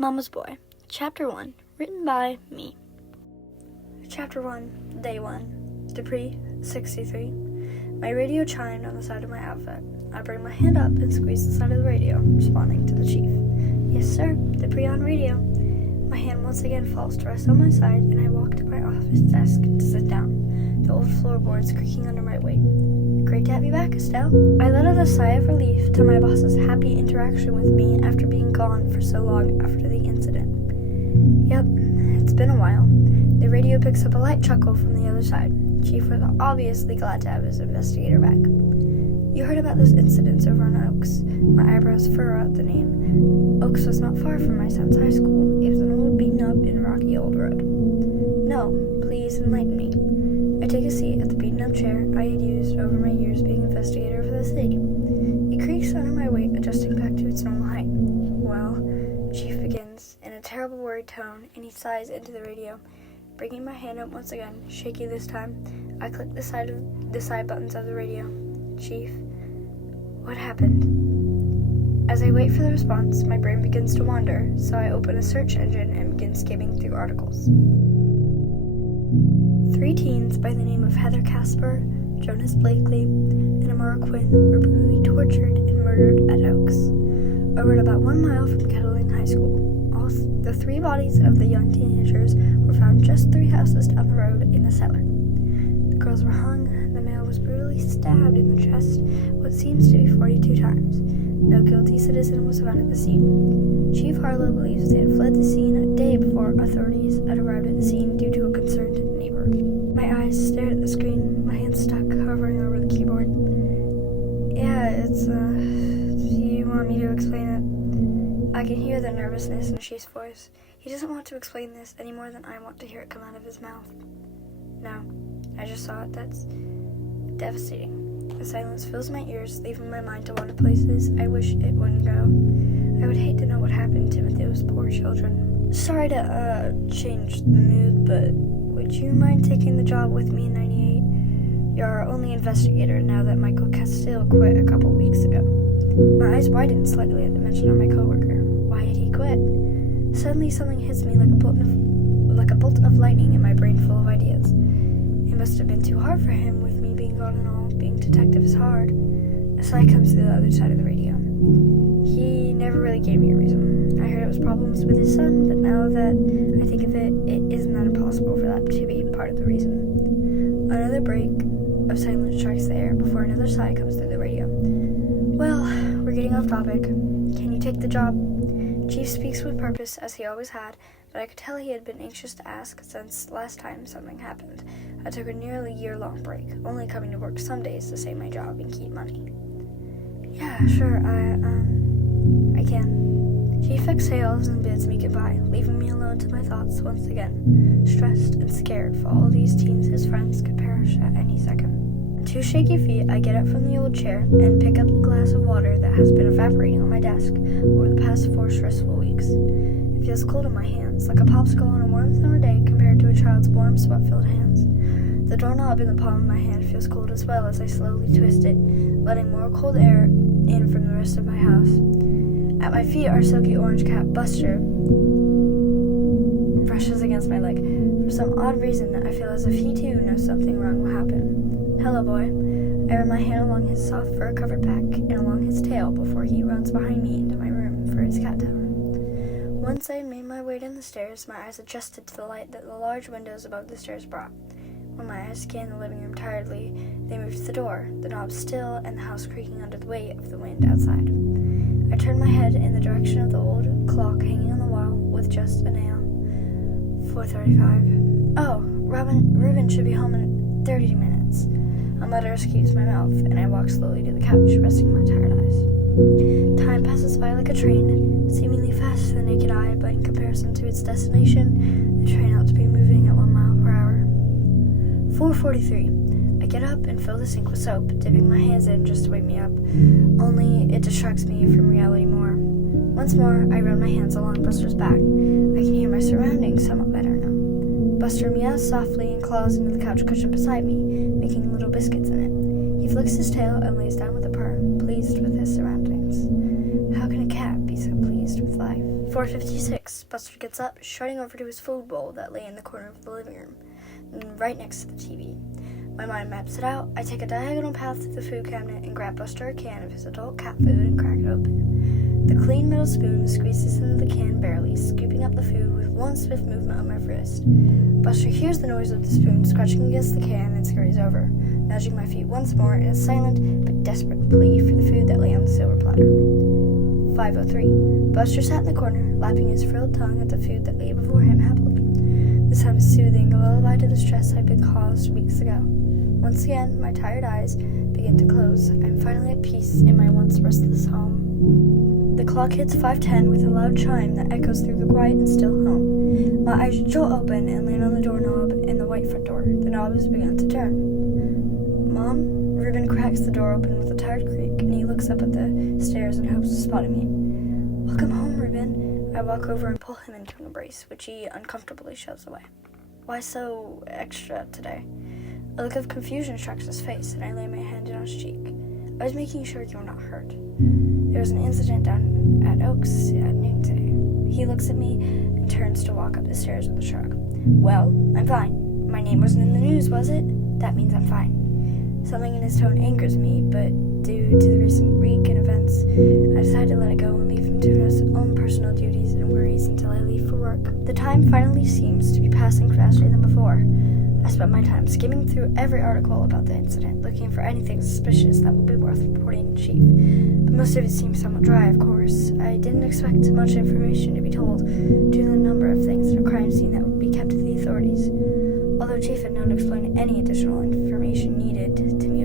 Mama's Boy, Chapter 1, written by me. Chapter 1, Day 1, Dupree, 63. My radio chimed on the side of my outfit. I bring my hand up and squeeze the side of the radio, responding to the chief. Yes, sir, Dupree on radio. My hand once again falls to rest on my side, and I walk to my office desk to sit down, the old floorboards creaking under my weight. Great to have you back, Estelle. I let out a sigh of relief to my boss's happy interaction with me after being gone for so long after the incident. Yep, it's been a while. The radio picks up a light chuckle from the other side. Chief was obviously glad to have his investigator back. You heard about those incidents over on Oaks. My eyebrows furrow out the name. Oaks was not far from my son's high school. It was an old beaten-up and rocky old road. No, please enlighten me. I take a seat at the beaten-up chair I had used over my years being investigator for the city. It creaks under my weight, adjusting back to its normal height. Well, Chief begins, in a terrible worried tone, and he sighs into the radio. Bringing my hand up once again, shaky this time, I click the side buttons of the radio. Chief, what happened? As I wait for the response, my brain begins to wander, so I open a search engine and begin skimming through articles. 3 teens by the name of Heather Casper, Jonas Blakely, and Amara Quinn were brutally tortured and murdered at Oaks, a road about 1 mile from Kettling High School. The 3 bodies of the young teenagers were found just 3 houses down the road in the cellar. The girls were hung, the male was brutally stabbed in the chest what seems to be 42 times. No guilty citizen was found at the scene. Chief Harlow believes they had fled the scene a day before authorities had arrived at the scene due to a concerned neighbor. My eyes stared at the screen, my hands stuck, hovering over the keyboard. Yeah, it's, do you want me to explain it? I can hear the nervousness in Chief's voice. He doesn't want to explain this any more than I want to hear it come out of his mouth. No, I just saw it. That's devastating. The silence fills my ears, leaving my mind to wander places I wish it wouldn't go. I would hate to know what happened to those poor children. Sorry to, change the mood, but would you mind taking the job with me in 98? You're our only investigator now that Michael Castile quit a couple weeks ago. My eyes widened slightly at the mention of my coworker. Why had he quit? Suddenly something hits me like a bolt of lightning in my brain full of ideas. It must have been too hard for him with me being gone and all. Being detective is hard. A sigh comes through the other side of the radio. He never really gave me a reason. I heard it was problems with his son, but now that I think of it, it isn't that impossible for that to be part of the reason. Another break of silence strikes the air before another sigh comes through the radio. Well, we're getting off topic. Can you take the job? Chief speaks with purpose, as he always had, but I could tell he had been anxious to ask since last time something happened. I took a nearly year-long break, only coming to work some days to save my job and keep money. Yeah, sure, I can. Chief exhales and bids me goodbye, leaving me alone to my thoughts once again, stressed and scared for all these teens his friends could perish at any second. On 2 shaky feet, I get up from the old chair and pick up the glass of water that has been evaporating on my desk over the past 4 stressful weeks. It feels cold in my hands, like a popsicle on a warm summer day compared to a child's warm, sweat-filled hands. The doorknob in the palm of my hand feels cold as well as I slowly twist it, letting more cold air in from the rest of my house. At my feet, our silky orange cat, Buster, brushes against my leg. For some odd reason, I feel as if he too knows something wrong will happen. Hello, boy. I run my hand along his soft fur-covered back and along his tail before he runs behind me into my room for his cat tower. Once I had made my way down the stairs, my eyes adjusted to the light that the large windows above the stairs brought. When my eyes scanned the living room tiredly, they moved to the door, the knob still, and the house creaking under the weight of the wind outside. I turned my head in the direction of the old clock hanging on the wall with just a nail. 4:35. Oh, Reuben should be home in 30 minutes. A mutter escapes my mouth, and I walk slowly to the couch, resting my tired eyes. Time passes by like a train, seemingly fast to the naked eye, but in comparison to its destination, the train ought to be moving at 1 mile per hour. 4:43. I get up and fill the sink with soap, dipping my hands in just to wake me up, only it distracts me from reality more. Once more, I run my hands along Buster's back. I can hear my surroundings somewhat better now. Buster meows softly and claws into the couch cushion beside me, making little biscuits in it. He flicks his tail and lays down with a purr, pleased with his surroundings. How can a cat be so pleased with life? 4:56. Buster gets up, striding over to his food bowl that lay in the corner of the living room, right next to the TV. My mind maps it out. I take a diagonal path to the food cabinet and grab Buster a can of his adult cat food and crack it open. The clean metal spoon squeezes into the can barely, scooping up the food with one swift movement of my wrist. Buster hears the noise of the spoon scratching against the can and scurries over, nudging my feet once more in a silent but desperate plea for the food that lay on the silver platter. 5:03. Buster sat in the corner, lapping his frilled tongue at the food that lay before him happily. The sound is soothing, a lullaby to the stress I'd been caused weeks ago. Once again, my tired eyes begin to close. I'm finally at peace in my once restless home. The clock hits 5:10 with a loud chime that echoes through the quiet and still home. My eyes jolt open and land on the doorknob in the white front door. The knob has begun to turn. Mom? Ruben cracks the door open with a tired creak, and he looks up at the stairs in hopes of spotting me. Welcome home, Ruben. I walk over and pull him into an embrace, which he uncomfortably shoves away. Why so extra today? A look of confusion strikes his face, and I lay my hand on his cheek. I was making sure you were not hurt. There was an incident down at Oaks at noon today. He looks at me and turns to walk up the stairs with a shrug. Well, I'm fine. My name wasn't in the news, was it? That means I'm fine. Something in his tone angers me, but due to the recent week and events, I decided to let it go and leave him to his own personal duties and worries until I leave for work. The time finally seems to be passing faster than before. I spent my time skimming through every article about the incident, looking for anything suspicious that would be worth reporting to Chief. But most of it seemed somewhat dry, of course. I didn't expect much information to be told due to the number of things in a crime scene that would be kept to the authorities. Although Chief had not explained any additional information needed to me